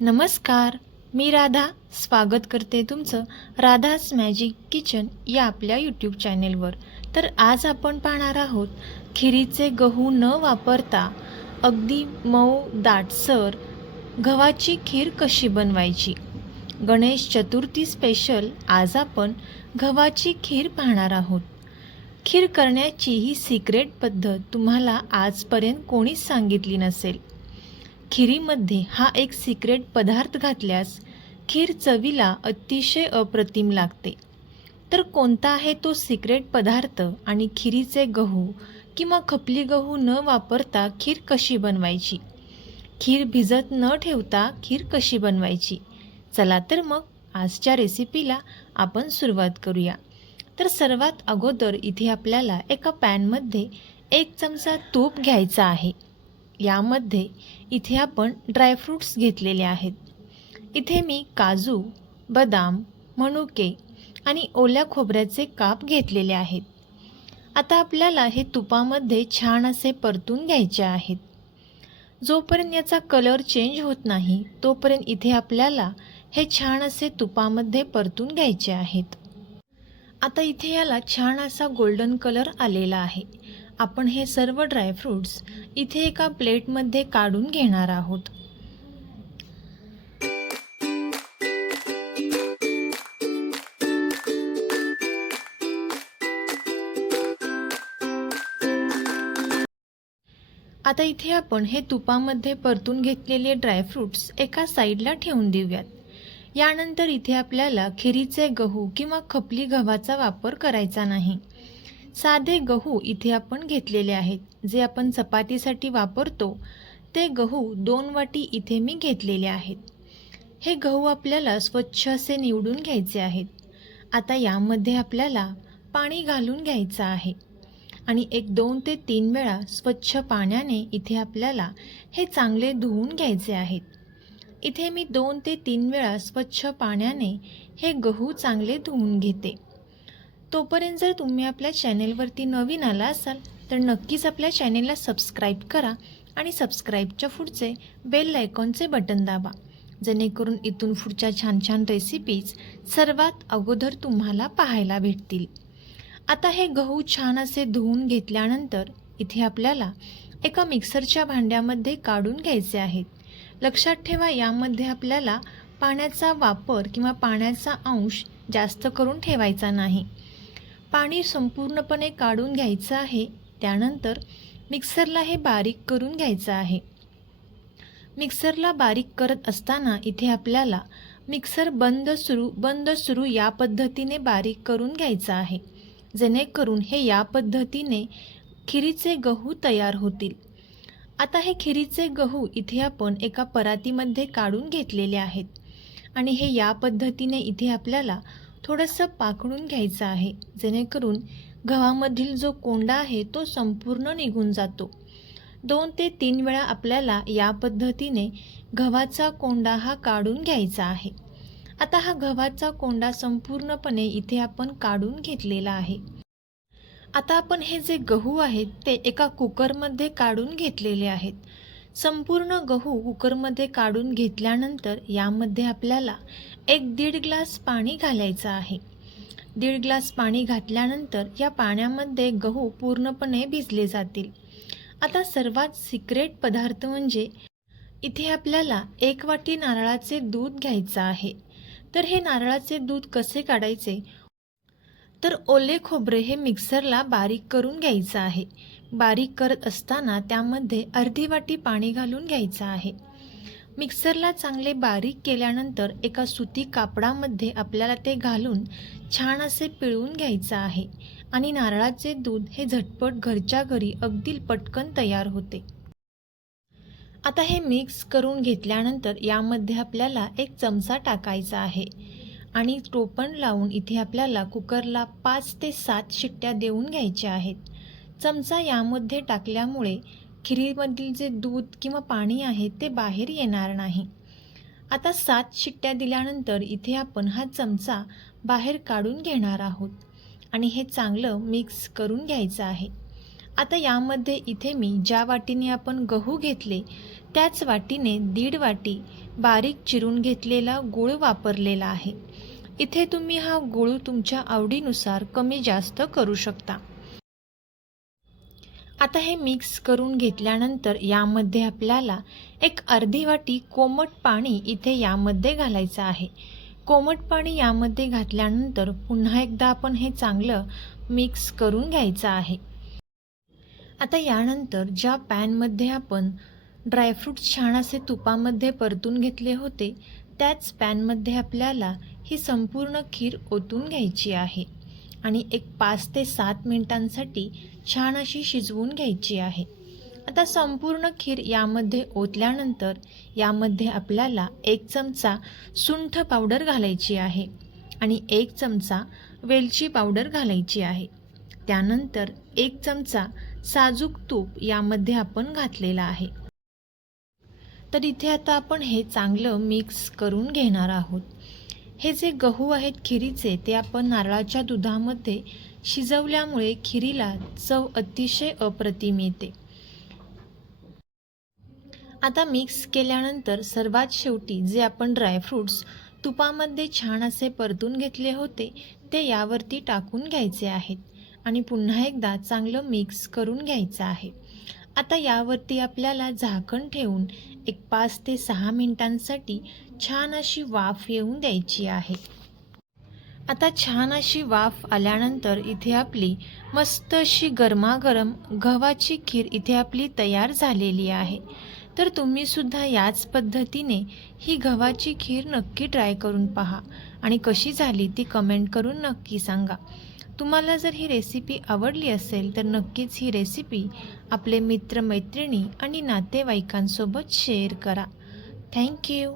नमस्कार मी राधा. स्वागत करते तुमचं राधाज मॅजिक किचन या आपल्या यूट्यूब चॅनेलवर तर आज आपण पाहणार आहोत खिरीचे गहू न वापरता अगदी मऊ दाटसर गव्हाची खीर कशी बनवायची? गणेश चतुर्थी स्पेशल आज आपण गव्हाची खीर पाहणार आहोत. खीर करण्याची ही सिक्रेट पद्धत तुम्हाला आजपर्यंत कोणीच सांगितली नसेल. खिरीमध्ये हा एक सिक्रेट पदार्थ घातल्यास खीर चवीला अतिशय अप्रतिम लागते. तर कोणता आहे तो सिक्रेट पदार्थ आणि खिरीचे गहू किंवा खपली गहू न वापरता खीर कशी बनवायची? खीर भिजत न ठेवता खीर कशी बनवायची? चला तर मग आजच्या रेसिपीला आपण सुरुवात करूया. तर सर्वात अगोदर इथे आपल्याला एका पॅनमध्ये एक चमचा तूप घ्यायचा आहे. यामध्ये इथे आपण ड्रायफ्रूट्स घेतलेले आहेत. इथे मी काजू बदाम मनुके आणि ओल्या खोबऱ्याचे काप घेतलेले आहेत. आता आपल्याला हे तुपामध्ये छान असे परतून घ्यायचे आहेत. जोपर्यंत याचा कलर चेंज होत नाही तोपर्यंत इथे आपल्याला हे छान असे तुपामध्ये परतून घ्यायचे आहेत. आता इथे याला छान असा गोल्डन कलर आलेला आहे. आपण हे सर्व ड्रायफ्रूट्स इथे एका प्लेटमध्ये काढून घेणार आहोत. आता इथे आपण हे तुपामध्ये परतून घेतलेले ड्रायफ्रूट्स एका साईडला ठेवून देऊयात. यानंतर इथे आपल्याला खिरीचे गहू किंवा खपली गव्हाचा वापर करायचा नाही. साधे गहू इथे आपण घेतलेले आहेत. जे आपण चपातीसाठी वापरतो ते गहू दोन वाटी इथे मी घेतलेले आहेत. हे गहू आपल्याला स्वच्छ असे निवडून घ्यायचे आहेत. आता यामध्ये आपल्याला पाणी घालून घ्यायचं आहे. आणि एक दोन ते तीन वेळा स्वच्छ पाण्याने इथे आपल्याला हे चांगले धुवून घ्यायचे आहेत. इथे मी दोन ते तीन वेळा स्वच्छ पाण्याने हे गहू चांगले धुवून घेते. तोपर्यंत जर तुम्ही आपल्या चॅनेलवरती नवीन आला असाल तर नक्कीच आपल्या चॅनेलला सबस्क्राईब करा आणि सबस्क्राईबच्या पुढचे बेल आयकॉनचे बटन दाबा. जेणेकरून इथून पुढच्या छान छान रेसिपीज सर्वात अगोदर तुम्हाला पाहायला भेटतील. आता हे गहू छान असे धुवून घेतल्यानंतर इथे आपल्याला एका मिक्सरच्या भांड्यामध्ये काढून घ्यायचे आहेत. लक्षात ठेवा यामध्ये आपल्याला पाण्याचा वापर किंवा पाण्याचा अंश जास्त करून ठेवायचा नाही. पाणी संपूर्णपणे काढून घ्यायचं आहे त्यानंतर मिक्सरला हे बारीक करून घ्यायचं आहे. मिक्सरला बारीक करत असताना इथे आपल्याला मिक्सर बंद सुरू बंद सुरू या पद्धतीने बारीक करून घ्यायचं आहे. जेणेकरून हे या पद्धतीने खिरीचे गहू तयार होतील. आता हे खिरीचे गहू इथे आपण एका परातीमध्ये काढून घेतलेले आहेत. आणि हे या पद्धतीने इथे आपल्याला थोडंसं पाकडून घ्यायचं आहे. जेणेकरून गव्हामधील जो कोंडा आहे तो संपूर्ण निघून जातो. दोन ते तीन वेळा आपल्याला या पद्धतीने गव्हाचा कोंडा हा काढून घ्यायचा आहे. आता हा गव्हाचा कोंडा संपूर्णपणे इथे आपण काढून घेतलेला आहे. आता आपण हे जे गहू आहेत ते एका कुकरमध्ये काढून घेतलेले आहेत. संपूर्ण गहू कुकरमध्ये काढून घेतल्यानंतर यामध्ये आपल्याला एक दीड ग्लास पाणी घालायचं आहे. दीड ग्लास पाणी घातल्यानंतर या पाण्यामध्ये गहू पूर्णपणे भिजले जातील. आता सर्वात सिक्रेट पदार्थ म्हणजे इथे आपल्याला एक वाटी नारळाचे दूध घ्यायचं आहे. तर हे नारळाचे दूध कसे काढायचे? तर ओले खोबरे हे मिक्सरला बारीक करून घ्यायचं आहे. बारीक करत असताना त्यामध्ये अर्धी वाटी पाणी घालून घ्यायचं आहे. मिक्सरला चांगले बारीक केल्यानंतर एका सुती कापडामध्ये आपल्याला ते घालून छान असे पिळून घ्यायचं आहे आणि नारळाचे दूध हे झटपट घरच्या घरी अगदी पटकन तयार होते. आता हे मिक्स करून घेतल्यानंतर यामध्ये आपल्याला एक चमचा टाकायचा आहे. आणि टोपण लावून इथे आपल्याला कुकरला पाच ते सात शिट्ट्या देऊन घ्यायच्या आहेत. चमचा यामध्ये टाकल्यामुळे खिरीमधील जे दूध किंवा पाणी आहे ते बाहेर येणार नाही. आता सात शिट्ट्या दिल्यानंतर इथे आपण हा चमचा बाहेर काढून घेणार आहोत आणि हे चांगलं मिक्स करून घ्यायचं आहे. आता यामध्ये इथे मी ज्या वाटीने आपण गहू घेतले त्याच वाटीने दीड वाटी बारीक चिरून घेतलेला गूळ वापरलेला आहे. इथे तुम्ही हा गुळ तुमच्या आवडीनुसार कमी जास्त करू शकता. आता हे मिक्स करून घेतल्यानंतर यामध्ये आपल्याला एक अर्धी वाटी कोमट पाणी इथे यामध्ये घालायचं आहे. कोमट पाणी यामध्ये घातल्यानंतर पुन्हा एकदा आपण हे चांगलं मिक्स करून घ्यायचं आहे. आता यानंतर ज्या पॅनमध्ये आपण ड्रायफ्रूट्स छान असे तुपामध्ये परतून घेतले होते त्याच पॅनमध्ये आपल्याला ही संपूर्ण खीर ओतून घ्यायची आहे आणि एक पाच ते सात मिनिटांसाठी छान अशी शिजवून घ्यायची आहे. आता संपूर्ण खीर यामध्ये ओतल्यानंतर यामध्ये आपल्याला एक चमचा सुंठ पावडर घालायची आहे आणि एक चमचा वेलची पावडर घालायची आहे. त्यानंतर एक चमचा साजूक तूप यामध्ये आपण घातलेला आहे. तर इथे आता आपण हे चांगलं मिक्स करून घेणार आहोत. हे जे गहू आहेत खिरीचे ते आपण नारळाच्या दुधामध्ये शिजवल्यामुळे खिरीला चव अतिशय अप्रतिम येते. आता मिक्स केल्यानंतर सर्वात शेवटी जे आपण ड्रायफ्रूट्स तुपामध्ये छान असे परतून घेतले होते ते यावरती टाकून घ्यायचे आहेत आणि पुन्हा एकदा चांगलं मिक्स करून घ्यायचं आहे. आता यावरती आपल्याला झाकण ठेवून एक पाच ते सहा मिनिटांसाठी छान अशी वाफ येऊन द्यायची आहे. आता छान अशी वाफ आल्यानंतर इथे आपली मस्त अशी गरमागरम गव्हाची खीर इथे आपली तयार झालेली आहे. तर तुम्हीसुद्धा याच पद्धतीने ही गव्हाची खीर नक्की ट्राय करून पहा आणि कशी झाली ती कमेंट करून नक्की सांगा. तुम्हाला जर ही रेसिपी आवडली असेल तर नक्कीच ही रेसिपी आपले मित्रमैत्रिणी आणि नातेवाईकांसोबत शेअर करा. थँक्यू